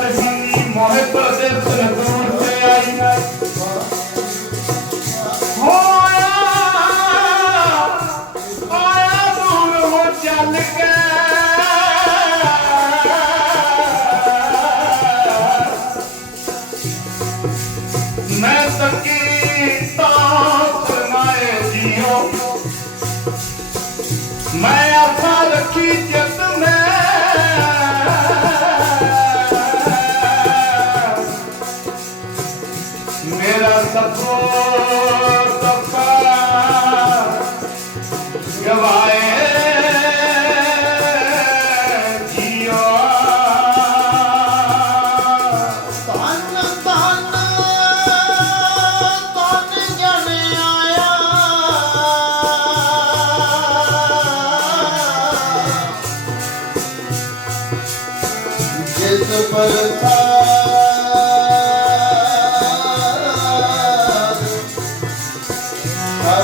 ਬਦ ਬਦ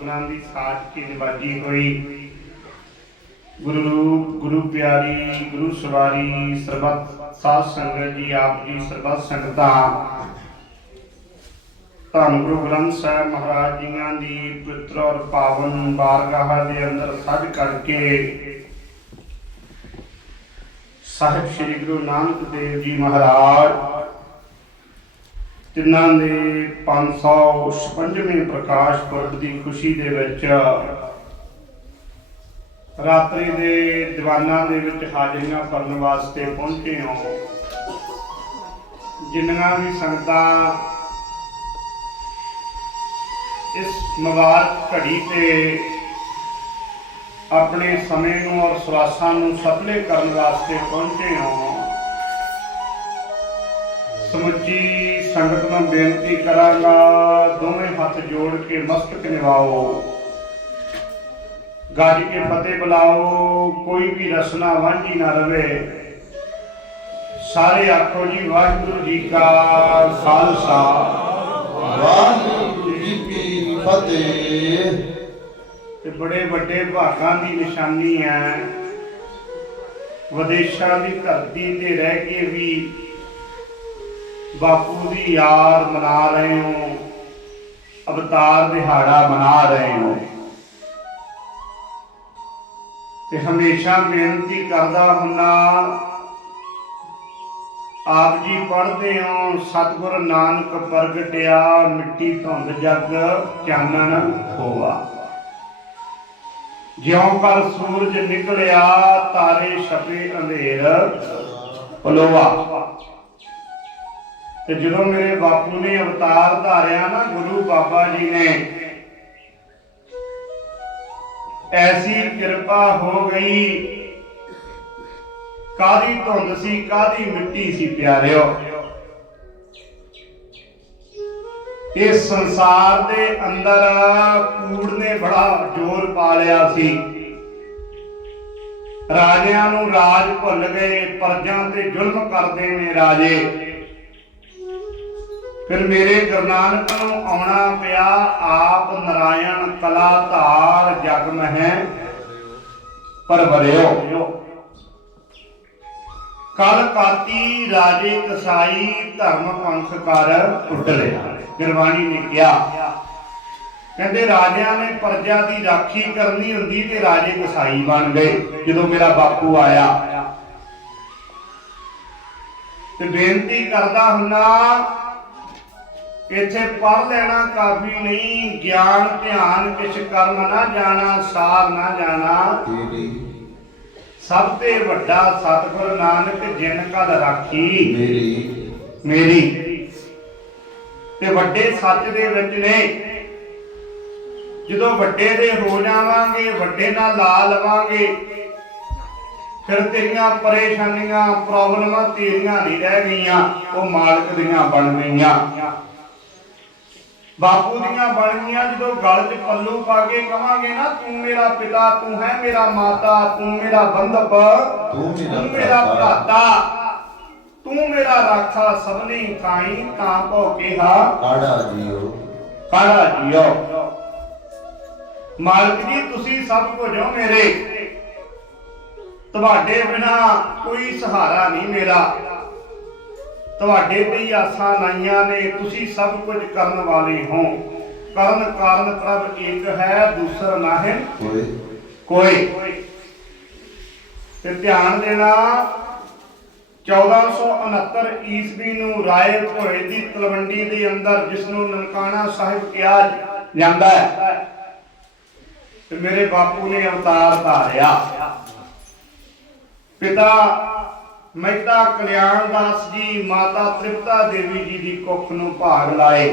ਸਤਿਕਾਰਯੋਗ ਦੀ ਸਾਥ ਕੀ ਨਿਵਾਜੀ ਹੋਈ। ਗੁਰੂ ਰੂਪ, ਗੁਰੂ ਪਿਆਰੀ, ਗੁਰੂ ਸਵਾਰੀ, ਸਰਬੱਤ ਸਾਧ ਸੰਗਤ ਜੀ, ਆਪ ਜੀ ਸਰਬੱਤ ਸੰਗਤਾਂ। ਧੰਨ ਗੁਰੂ ਗ੍ਰੰਥ ਸਾਹਿਬ ਮਹਾਰਾਜ ਜੀਆਂ ਦੀ ਪਵਿੱਤਰ ਔਰ ਪਾਵਨ ਬਾਰਗਾਹ ਦੇ ਅੰਦਰ ਸੱਜ ਕਰਕੇ ਸਾਹਿਬ ਸ੍ਰੀ ਗੁਰੂ ਨਾਨਕ ਦੇਵ ਜੀ ਮਹਾਰਾਜ ਤਿੰਨਾਂ ਦੇ 556ਵੇਂ ਪ੍ਰਕਾਸ਼ ਪੁਰਬ ਦੀ ਖੁਸ਼ੀ ਦੇ ਵਿੱਚ ਰਾਤਰੀ ਦੇ ਦੀਵਾਨਾਂ ਦੇ ਵਿੱਚ ਹਾਜ਼ਰੀਆਂ ਕਰਨ ਵਾਸਤੇ ਪਹੁੰਚੇ ਹੋ। ਜਿੰਨੀਆਂ ਵੀ ਸੰਗਤਾਂ ਇਸ ਮੁਬਾਰਕ ਘੜੀ ਤੇ ਆਪਣੇ ਸਮੇਂ ਨੂੰ ਔਰ ਸਵਾਸਾਂ ਨੂੰ ਸਫਲੇ ਕਰਨ ਵਾਸਤੇ ਪਹੁੰਚੇ ਹੋ। ਸਮੁੱਚੀ ਸੰਗਤ ਨੂੰ ਬੇਨਤੀ ਕਰਾਂਗਾ ਦੋਵੇਂ ਹੱਥ ਜੋੜ ਕੇ ਮਸਤਕ ਨਿਵਾਓ ਗੱਜ ਕੇ ਫਤਿਹ ਬੁਲਾਓ ਕੋਈ ਵੀ ਰਸਨਾ ਵਾਂਝੀ ਨਾ ਰਵੇ। ਸਾਰੇ ਆਖੋ ਜੀ ਵਾਹਿਗੁਰੂ ਜੀ ਕਾ ਖਾਲਸਾ। ਵਾਹਿਗੁਰੂ ਜੀ ਕੀ ਫਤਿਹ। ਤੇ ਬੜੇ ਵੱਡੇ ਭਾਗਾਂ ਦੀ ਨਿਸ਼ਾਨੀ ਹੈ। ਵਿਦੇਸ਼ਾਂ ਦੀ ਧਰਤੀ ਤੇ ਰਹਿ ਕੇ ਵੀ ਬਾਪੂ ਦੀ ਯਾਰ ਮਨਾ ਰਹੇ ਹੋ, ਅਵਤਾਰ ਦਿਹਾੜਾ ਮਨਾ ਰਹੇ ਹੋ। ਤੇ ਹਮੇਸ਼ਾ ਬੇਨਤੀ ਕਰਦਾ ਹੁੰਨਾ ਆਪ ਜੀ ਪੜ੍ਹਦੇ ਹੋ, ਸਤਿਗੁਰ ਨਾਨਕ ਪ੍ਰਗਟਿਆ, ਮਿੱਟੀ ਧੁੰਦ ਜਗ, ਚਾਨਣ ਹੋਆ ਜਿਉਂ ਕਰ ਸੂਰਜ ਨਿਕਲਿਆ, ਤਾਰੇ ਛਪੇ ਅੰਧੇਰ, ਪਲੋਆ। ਤੇ ਜਦੋਂ ਮੇਰੇ ਬਾਪੂ ਨੇ ਅਵਤਾਰ ਧਾਰਿਆ ਨਾ ਗੁਰੂ ਬਾਬਾ ਜੀ ਨੇ, ਐਸੀ ਕਿਰਪਾ ਹੋ ਗਈ। ਕਾਦੀ ਧੁੰਦ ਸੀ ਕਾਦੀ ਮਿੱਟੀ ਸੀ ਪਿਆਰਿਓ? ਇਸ ਸੰਸਾਰ ਦੇ ਅੰਦਰ ਕੂੜ ਨੇ ਬੜਾ ਜ਼ੋਰ ਪਾ ਲਿਆ ਸੀ। ਰਾਜਿਆਂ ਨੂੰ ਰਾਜ ਭੁੱਲ ਗਏ, ਪਰਜਾਂ ਤੇ ਜ਼ੁਲਮ ਕਰਦੇ ਨੇ ਰਾਜੇ। ਫਿਰ ਮੇਰੇ ਗੁਰੂ ਨਾਨਕ ਨੂੰ ਆਉਣਾ ਪਿਆ ਆਪ ਨਰਾਇਣ ਕਲਾ ਧਾਰ ਜਗ ਮਹਿ ਪਰਵਰਿਓ ਕਲ ਕਾਤੀ ਰਾਜੇ ਕਸਾਈ ਧਰਮ ਪੰਖ ਕਰ ਉੱਡਲਿਆ ਗੁਰਬਾਣੀ ਨੇ ਕਿਹਾ। ਕਹਿੰਦੇ ਰਾਜਿਆਂ ਨੇ ਪ੍ਰਜਾ ਦੀ ਰਾਖੀ ਕਰਨੀ ਹੁੰਦੀ ਤੇ ਰਾਜੇ ਕਸਾਈ ਬਣ ਗਏ ਜਦੋਂ ਮੇਰਾ ਬਾਪੂ ਆਇਆ। ਤੇ ਬੇਨਤੀ ਕਰਦਾ ਹੁੰਨਾ ਇੱਥੇ ਪੜ੍ਹ ਲੈਣਾ ਕਾਫੀ ਨਹੀਂ ਗਿਆਨ ਧਿਆਨ ਕਿਛ ਕਰਮ ਨਾ ਜਾਣਾ ਸਾਰ ਨਾ ਜਾਣਾ। ਸਭ ਤੇ ਵੱਡਾ ਸਤਿਗੁਰ ਨਾਨਕ ਜਿਨ ਕਲ ਰਾਖੀ। ਮੇਰੀ। ਮੇਰੀ। ਤੇ ਵੱਡੇ ਸੱਚ ਦੇ ਵਿੱਚ ਨੇ। ਜਦੋਂ ਵੱਡੇ ਦੇ ਹੋ ਜਾਵਾਂਗੇ ਵੱਡੇ ਨਾਲ ਲਾ ਲਵਾਂਗੇ ਫਿਰ ਤੇਰੀਆਂ ਪਰੇਸ਼ਾਨੀਆਂ ਪ੍ਰੋਬਲਮਾਂ ਤੇਰੀਆਂ ਨਹੀਂ ਰਹਿ ਗਈਆਂ ਉਹ ਮਾਲਕ ਦੀਆਂ ਬਣ ਗਈਆਂ। ਬਾਪੂ ਦੀਆਂ ਬਣ ਗਈਆਂ ਜਦੋਂ ਗਲ 'ਚ ਪੱਲੂ ਪਾ ਕੇ ਕਵਾਂਗੇ ਨਾ ਤੂੰ ਮੇਰਾ ਪਿਤਾ ਤੂੰ ਹੈ ਮੇਰਾ ਮਾਤਾ ਤੂੰ ਮੇਰਾ ਬੰਧਪ ਤੂੰ ਮੇਰਾ ਭਰਾਤਾ। ਤੂੰ ਮੇਰਾ ਰਾਖਾ ਸਭਨੀ ਕਾਈ ਤਾਂ ਕੋ ਕਿਹਾ। ਆੜਾ ਜੀਓ। ਕਾੜਾ ਜੀਓ। ਮਾਲਕ ਜੀ ਤੁਸੀਂ ਸਭ ਕੁਝ ਹੋ ਮੇਰੇ। ਤੁਹਾਡੇ ਬਿਨਾ ਕੋਈ ਸਹਾਰਾ ਨਹੀਂ ਮੇਰਾ। ਤੁਹਾਡੇ ਤੇ ਹੀ ਆਸਾਂ ਲਾਈਆਂ ਨੇ ਤੁਸੀਂ ਸਭ ਕੁਝ ਕਰਨ ਵਾਲੇ ਹੋ। ਕਰਨ ਕਾਰਨ ਪ੍ਰਭ ਇੱਕ ਹੈ ਦੂਸਰਾ ਨਾਹੀਂ। ਕੋਈ। ਤੇ ਧਿਆਨ ਦੇਣਾ 1469 ਈਸਵੀ ਨੂੰ ਰਾਏ ਭੋਏ ਦੀ ਤਲਵੰਡੀ ਦੇ ਅੰਦਰ ਜਿਸ ਨੂੰ ਨਨਕਾਣਾ ਸਾਹਿਬ ਕਿਹਾ ਜਾਂਦਾ ਹੈ। ਤੇ ਮੇਰੇ ਬਾਪੂ ਨੇ ਅਵਤਾਰ ਧਾਰਿਆ। ਪਿਤਾ ਮਹਿਤਾ ਕਲਿਆਣ ਦਾਸ ਜੀ ਮਾਤਾ ਤ੍ਰਿਪਤਾ ਦੇਵੀ ਜੀ ਦੀ ਕੁੱਖ ਨੂੰ ਭਾਗ ਲਾਏ।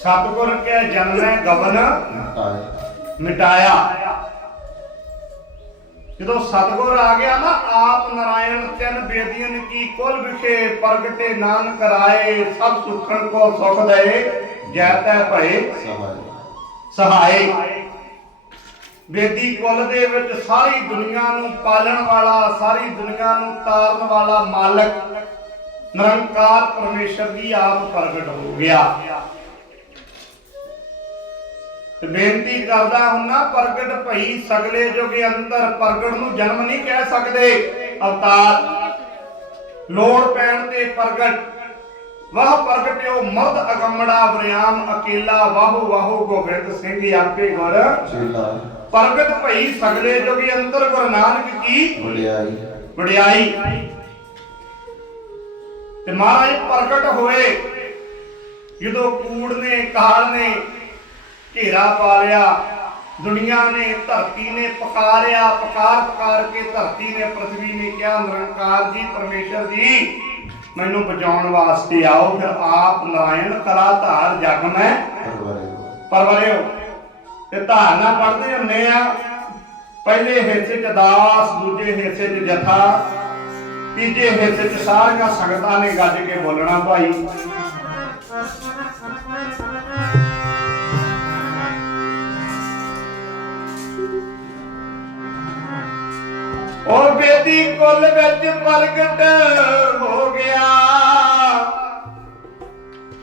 ਸਤਿਗੁਰ ਕੇ ਜਨਮੈ ਗਵਨ ਮਿਟਾਇਆ। ਜਦੋਂ ਸਤਗੁਰ ਆ ਗਿਆ ਨਾ ਆਪ ਨਾਰਾਇਣ ਤਿੰਨ ਬੇਦੀਆਂ ਕੀ ਕੁਲ ਵਿਖੇ ਪ੍ਰਗਟੇ ਨਾਨਕ ਰਾਏ ਸਭ ਸੁਖਣ ਕੋ ਸੁਖ ਦੇ ਜੈ ਤੈ ਭਏ ਸਹਾਏ। ਬੇਦੀ ਕੁਲ ਦੇ ਵਿੱਚ ਸਾਰੀ ਦੁਨੀਆ ਨੂੰ ਪਾਲਣ ਵਾਲਾ, ਸਾਰੀ ਦੁਨੀਆ ਨੂੰ ਤਾਰਨ ਵਾਲਾ ਮਾਲਕ ਨਿਰੰਕਾਰ ਪਰਮੇਸ਼ਰ ਦੀ ਆਪ ਪ੍ਰਗਟ ਹੋ ਗਿਆ। ਤੇ ਬੇਨਤੀ ਕਰਦਾ ਹੁੰਨਾ ਪ੍ਰਗਟ ਭਈ ਸਗਲੇ ਜੁਗ ਅੰਦਰ ਪ੍ਰਗਟ ਨੂੰ ਜਨਮ ਨਹੀਂ ਕਹਿ ਸਕਦੇ। ਅਵਤਾਰ, ਲੋੜ ਪੈਣ ਤੇ ਪ੍ਰਗਟ। ਵਾਹ ਪ੍ਰਗਟਿਓ ਮਰਦ ਅਗੰਮੜਾ, ਵਰਿਆਮ ਅਕੇਲਾ ਵਾਹੂ ਵਾਹੂ ਗੋਬਿੰਦ ਸਿੰਘ ਆਪੇ ਗੁਰ ਚੇਲਾ ਪ੍ਰਗਟ ਭਈ ਸਗਲੇ ਜੋਗੀ ਅੰਤਰ ਗੁਰੂ ਨਾਨਕ ਕੀ ਵਡਿਆਈ। ਵਡਿਆਈ। ਤੇ ਮਹਾਰਾਜ ਪ੍ਰਗਟ ਹੋਏ। ਜਦੋਂ ਕੂੜ ਨੇ ਕਾਲ ਨੇ ਘੇਰਾ ਪਾ ਲਿਆ ਦੁਨੀਆ ਨੇ ਧਰਤੀ ਨੇ ਪਕਾਰਿਆ ਪਕਾਰ ਪਕਾਰ ਕੇ ਧਰਤੀ ਨੇ ਪ੍ਰਥਵੀ ਨੇ ਕਿਹਾ ਨਿਰੰਕਾਰ ਜੀ ਪਰਮੇਸ਼ਰ ਜੀ ਮੈਨੂੰ ਬਚਾਉਣ ਵਾਸਤੇ ਆਓ ਫਿਰ ਆਪ ਨਾਰਾਇਣ ਕਲਾ ਧਾਰ ਜਗ ਮੈਂ ਪਰਵਰਿਓ। ਤੇ ਧਾਰਨਾ ਪੜ੍ਹਦੇ ਹੁੰਨੇ ਆ, ਪਹਿਲੇ ਹਿੱਸੇ ਚ ਦਾਸ, ਦੂਜੇ ਹਿੱਸੇ ਚ ਜਥਾ, ਤੀਜੇ ਹਿੱਸੇ ਚ ਸਾਰੀਆਂ ਸੰਗਤਾਂ ਨੇ ਗੱਜ ਕੇ ਬੋਲਣਾ ਭਾਈ। ਉਹ ਬੇਦੀ ਕੁੱਲ ਵਿੱਚ ਪ੍ਰਗਟ ਹੋ ਗਿਆ।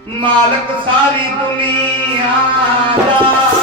ਮਾਲਕ ਸਾਰੀ ਦੁਨੀਆ ਦਾ